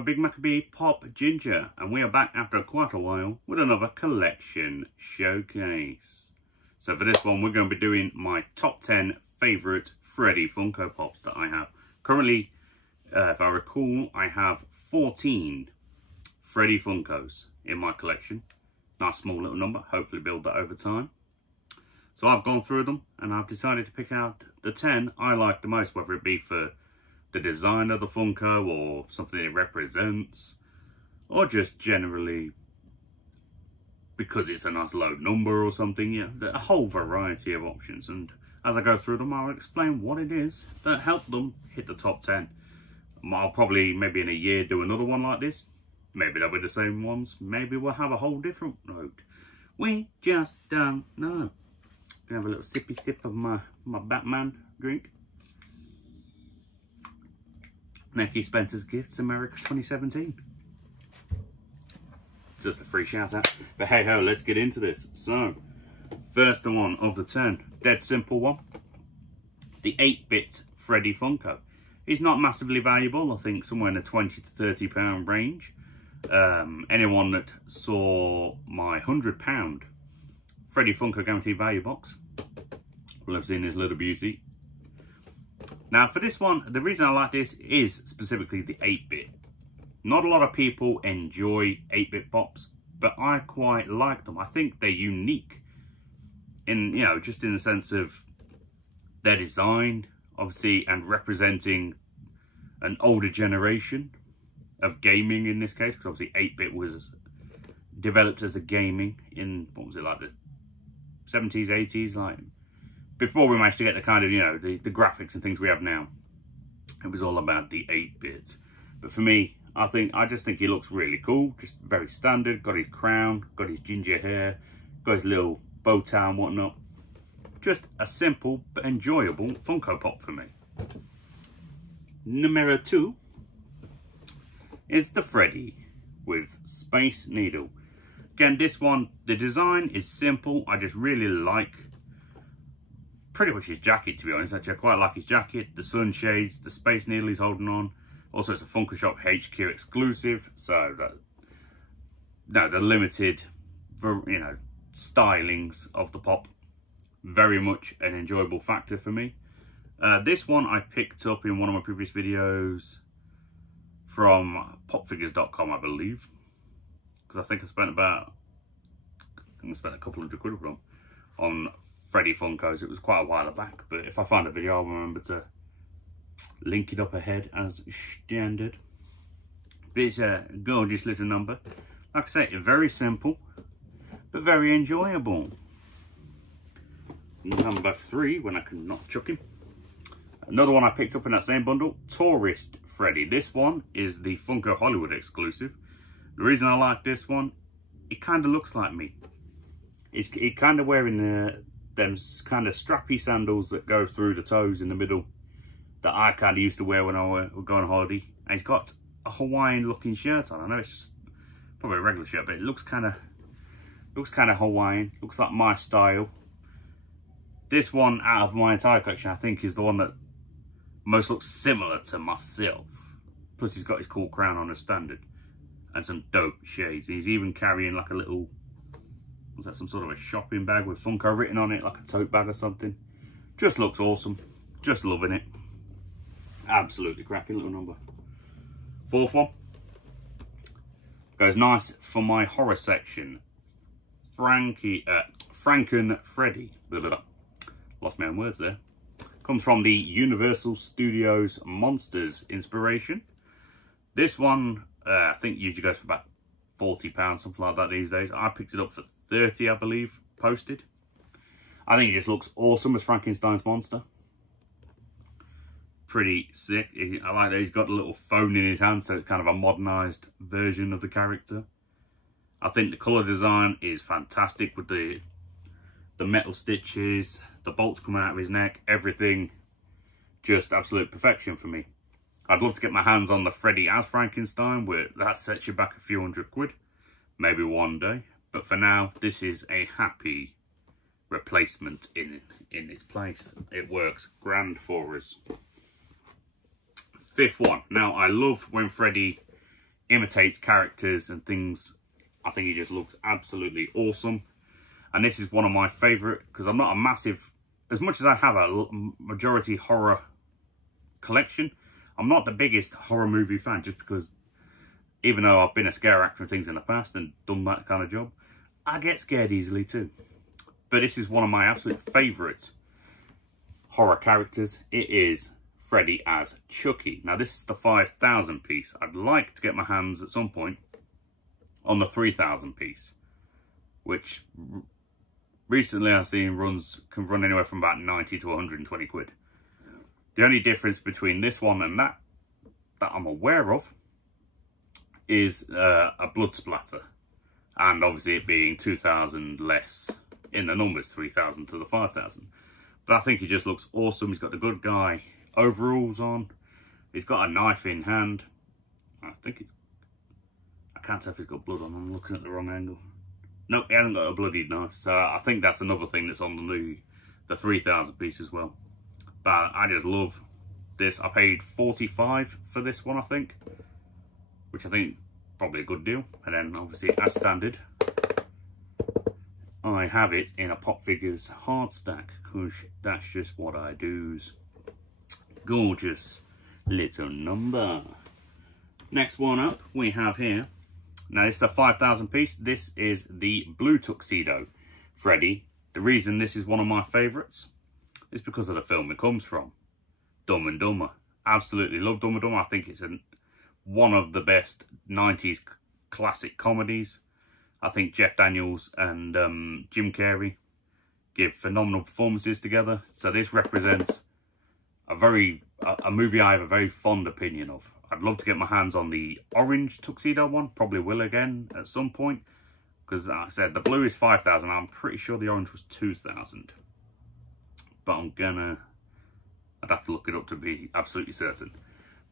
Big Maccabee Pop Ginger, and we are back after quite a while with another collection showcase. So for this one, we're going to be doing my top 10 favourite Freddy Funko Pops that I have. Currently, if I recall, I have 14 Freddy Funkos in my collection. Nice small little number, hopefully build that over time. So I've gone through them and I've decided to pick out the 10 I like the most, whether it be for the design of the Funko or something it represents, or just generally because it's a nice low number or something. Yeah, a whole variety of options, and as I go through them I'll explain what it is that helped them hit the top 10. I'll probably maybe in a year do another one like this. Maybe they'll be the same ones, maybe we'll have a whole different road. We just don't know. Gonna have a little sippy sip of my Batman drink. Nicky Spencer's Gifts America 2017. Just a free shout out. But hey ho, let's get into this. So, first one of the 10, dead simple one. The 8-bit Freddy Funko. He's not massively valuable, I think somewhere in the £20 to £30 range. Anyone that saw my £100 Freddy Funko Guaranteed Value box will have seen this little beauty. Now for this one, the reason I like this is specifically the 8-bit. Not a lot of people enjoy 8-bit pops, but I quite like them. I think they're unique in, you know, just in the sense of their design, obviously, and representing an older generation of gaming in this case, because obviously 8-bit was developed as a gaming in, what was it, like the 70s, 80s, like before we managed to get the kind of, you know, the graphics and things we have now. It was all about the 8-bit. But for me, I just think he looks really cool, just very standard. Got his crown, got his ginger hair, got his little bow tie and whatnot. Just a simple but enjoyable Funko Pop for me. Numero 2 is the Freddy with Space Needle. Again, this one, the design is simple. I just really like pretty much his jacket, to be honest. Actually, I quite like his jacket, the sunshades, the Space Needle he's holding on. Also, it's a Funko Shop HQ exclusive, so that, the limited, you know, stylings of the pop, very much an enjoyable factor for me. This one I picked up in one of my previous videos from popfigures.com, I believe, because I think I spent a couple £100 on Freddy Funkos. It was quite a while back, but if I find a video I'll remember to link it up ahead as standard. But it's a gorgeous little number. Like I say, very simple but very enjoyable. Number 3, when I can not chuck him. Another one I picked up in that same bundle, Tourist Freddy. This one is the Funko Hollywood exclusive. The reason I like this one, it kind of looks like me. It's kind of wearing them kind of strappy sandals that go through the toes in the middle that I kind of used to wear when I would go on holiday. And he's got a Hawaiian looking shirt on. I know it's just probably a regular shirt, but it looks kind of Hawaiian. Looks like my style. This one out of my entire collection, I think, is the one that most looks similar to myself. Plus he's got his cool crown on as standard and some dope shades. He's even carrying like a little, what's that, some sort of a shopping bag with Funko written on it, like a tote bag or something. Just looks awesome. Just loving it. Absolutely cracking little number. 4th one goes nice for my horror section. Franken Freddy. Lost my own words there. Comes from the Universal Studios Monsters inspiration. This one, I think usually goes for about £40, something like that these days. I picked it up for 30, I believe, posted. I think it just looks awesome as Frankenstein's monster. Pretty sick. I like that he's got a little phone in his hand, so it's kind of a modernised version of the character. I think the colour design is fantastic with the metal stitches, the bolts coming out of his neck, everything just absolute perfection for me. I'd love to get my hands on the Freddy As Frankenstein, where that sets you back a few £100. Maybe one day. But for now, this is a happy replacement in its place. It works grand for us. 5th one. Now, I love when Freddy imitates characters and things. I think he just looks absolutely awesome. And this is one of my favourite, because I'm not a massive, as much as I have a majority horror collection, I'm not the biggest horror movie fan, just because even though I've been a scare actor and things in the past and done that kind of job, I get scared easily too. But this is one of my absolute favourite horror characters. It is Freddy as Chucky. Now this is the 5,000 piece. I'd like to get my hands at some point on the 3,000 piece, which recently I've seen can run anywhere from about 90 to 120 quid. The only difference between this one and that I'm aware of is a blood splatter, and obviously it being 2,000 less in the numbers, 3,000 to the 5,000. But I think he just looks awesome. He's got the good guy overalls on. He's got a knife in hand. I can't tell if he's got blood on. I'm looking at the wrong angle. Nope, he hasn't got a bloody knife. So I think that's another thing that's on the 3,000 piece as well. But I just love this. I paid 45 for this one, I think, which I think probably a good deal. And then obviously, as standard, I have it in a Pop Figures hard stack, because that's just what I do's. Gorgeous little number. Next one up we have here. Now this is the 5,000 piece. This is the blue Tuxedo Freddy. The reason this is one of my favourites is because of the film it comes from, Dumb and Dumber. Absolutely love Dumb and Dumber. I think it's one of the best 90s classic comedies. I think Jeff Daniels and Jim Carrey give phenomenal performances together. So this represents a movie I have a very fond opinion of. I'd love to get my hands on the orange Tuxedo one. Probably will again at some point, because like I said, the blue is 5,000. I'm pretty sure the orange was 2,000. But I'd have to look it up to be absolutely certain.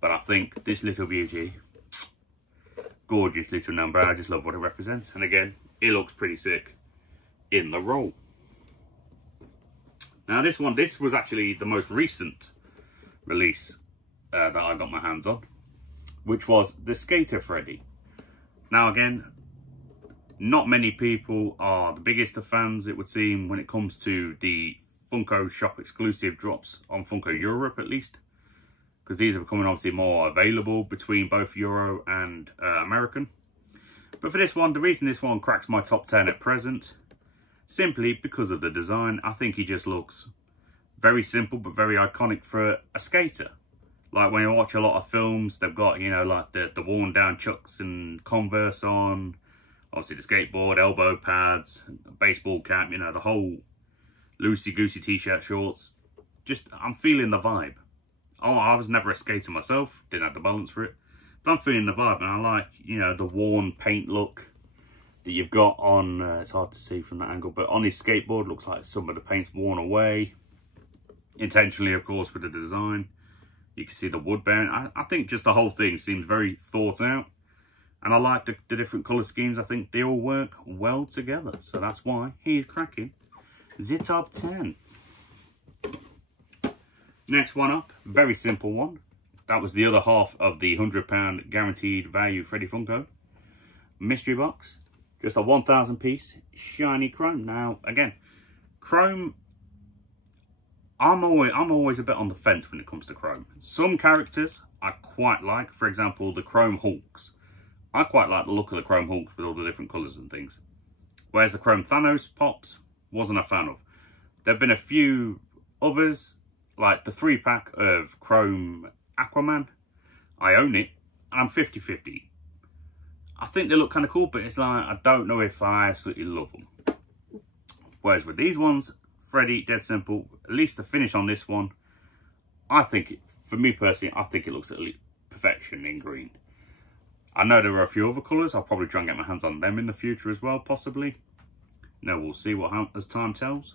But I think this little beauty, gorgeous little number. I just love what it represents. And again, it looks pretty sick in the roll. Now this was actually the most recent release that I got my hands on, which was the Skater Freddy. Now again, not many people are the biggest of fans, it would seem, when it comes to the Funko Shop exclusive drops on Funko Europe, at least, because these are becoming obviously more available between both Euro and American. But for this one, the reason this one cracks my top 10 at present, simply because of the design. I think he just looks very simple but very iconic for a skater. Like when you watch a lot of films, they've got, you know, like the worn down Chucks and Converse on, obviously the skateboard, elbow pads, baseball cap, you know, the whole loosey-goosey t-shirt, shorts. Just, I'm feeling the vibe. Oh, I was never a skater myself, didn't have the balance for it, but I'm feeling the vibe, and I like, you know, the worn paint look that you've got on, it's hard to see from that angle, but on his skateboard, looks like some of the paint's worn away. Intentionally, of course, with the design. You can see the wood bearing. I think just the whole thing seems very thought out. And I like the different colour schemes. I think they all work well together. So that's why he's cracking the top 10. Next one up, very simple one. That was the other half of the £100 guaranteed value Freddy Funko mystery box. Just a 1,000 piece shiny chrome. Now, again, chrome, I'm always a bit on the fence when it comes to chrome. Some characters I quite like. For example, the Chrome Hulks. I quite like the look of the Chrome Hulks with all the different colours and things. Whereas the Chrome Thanos pops, wasn't a fan of. There have been a few others, like the 3-pack of Chrome Aquaman. I own it. I'm 50-50. I think they look kind of cool, but it's like, I don't know if I absolutely love them. Whereas with these ones, Freddy, dead simple. At least the finish on this one, I think, for me personally, I think it looks at perfection in green. I know there are a few other colours. I'll probably try and get my hands on them in the future as well, possibly. No, we'll see as time tells.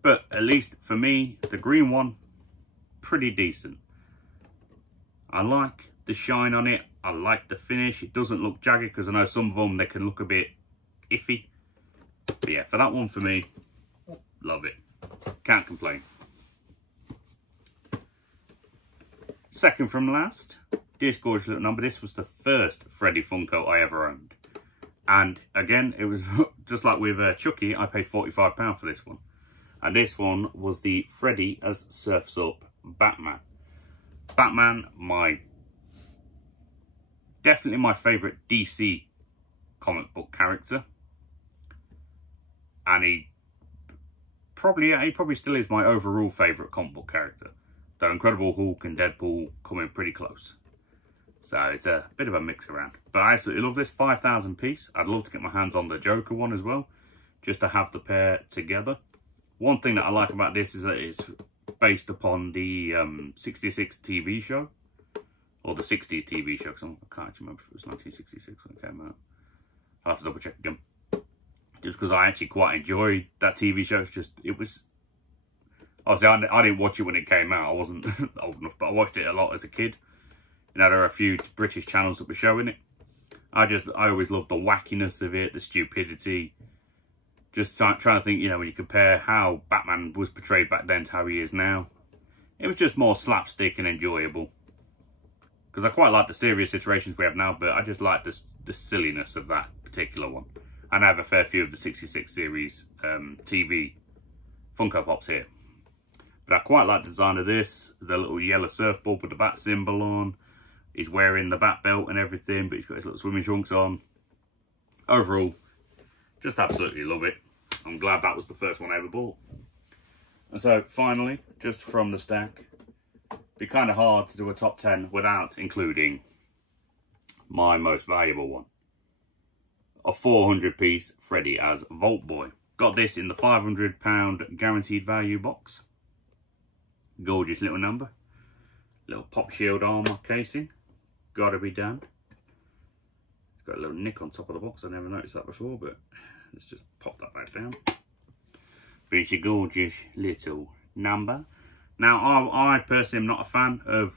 But at least for me, the green one, pretty decent. I like the shine on it. I like the finish. It doesn't look jagged, because I know some of them, they can look a bit iffy. But yeah, for that one, for me, love it. Can't complain. Second from last, This gorgeous little number. This was the first Freddy Funko I ever owned. And again, it was just like with Chucky, I paid £45 for this one. And this one was the Freddy As Surfs Up Batman. Batman, definitely my favourite DC comic book character. And he probably still is my overall favourite comic book character. Though Incredible Hulk and Deadpool come in pretty close. So it's a bit of a mix around. But I absolutely love this 5,000 piece. I'd love to get my hands on the Joker one as well, just to have the pair together. One thing that I like about this is that it's based upon the 66 TV show. Or the 60s TV show, because I can't actually remember if it was 1966 when it came out. I'll have to double check again. Just because I actually quite enjoyed that TV show. It was... Obviously, I didn't watch it when it came out. I wasn't old enough, but I watched it a lot as a kid. You know, there are a few British channels that were showing it. I always loved the wackiness of it, the stupidity. Just trying to think, you know, when you compare how Batman was portrayed back then to how he is now. It was just more slapstick and enjoyable. Because I quite like the serious situations we have now, but I just like the silliness of that particular one. And I have a fair few of the 66 series TV Funko Pops here. But I quite like the design of this. The little yellow surfboard with the bat symbol on. He's wearing the bat belt and everything, but he's got his little swimming trunks on. Overall, just absolutely love it. I'm glad that was the first one I ever bought. And so finally, just from the stack, it'd be kind of hard to do a top 10 without including my most valuable one. A 400 piece Freddy As Vault Boy. Got this in the £500 guaranteed value box. Gorgeous little number. Little pop shield armor casing. Gotta be done. It's got a little nick on top of the box. I never noticed that before, but let's just pop that back down. But it's a gorgeous little number. Now, I personally am not a fan of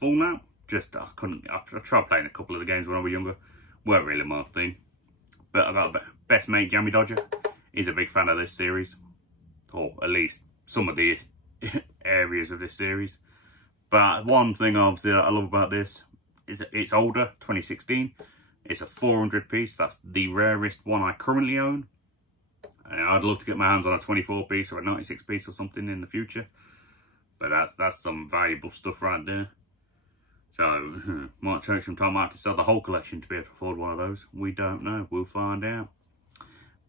Fallout. I tried playing a couple of the games when I was younger. Weren't really my thing. But I got best mate Jammy Dodger. He's a big fan of this series. Or at least some of the areas of this series. But one thing obviously I love about this is it's older, 2016. It's a 400 piece. That's the rarest one I currently own. And I'd love to get my hands on a 24 piece or a 96 piece or something in the future. But that's some valuable stuff right there. So might take some time out to sell the whole collection to be able to afford one of those. We don't know. We'll find out.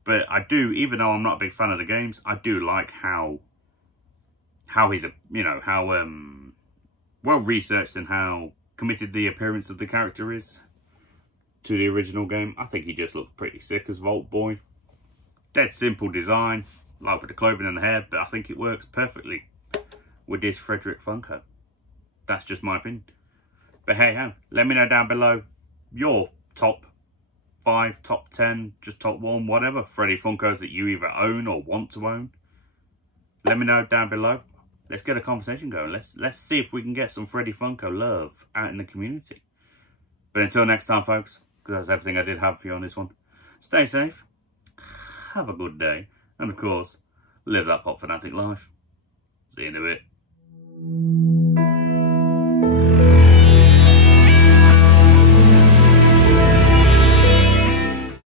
But I do, even though I'm not a big fan of the games, I do like how he's, how well researched and how committed the appearance of the character is to the original game. I think he just looked pretty sick as Vault Boy. Dead simple design, like with the clothing and the hair, but I think it works perfectly with this Frederick Funko. That's just my opinion. But hey ho, let me know down below your top 5, top 10, just top 1, whatever Freddy Funkos that you either own or want to own. Let me know down below. Let's get a conversation going. Let's see if we can get some Freddy Funko love out in the community. But until next time, folks, because that's everything I did have for you on this one. Stay safe, have a good day, and of course, live that pop fanatic life. See you in a bit.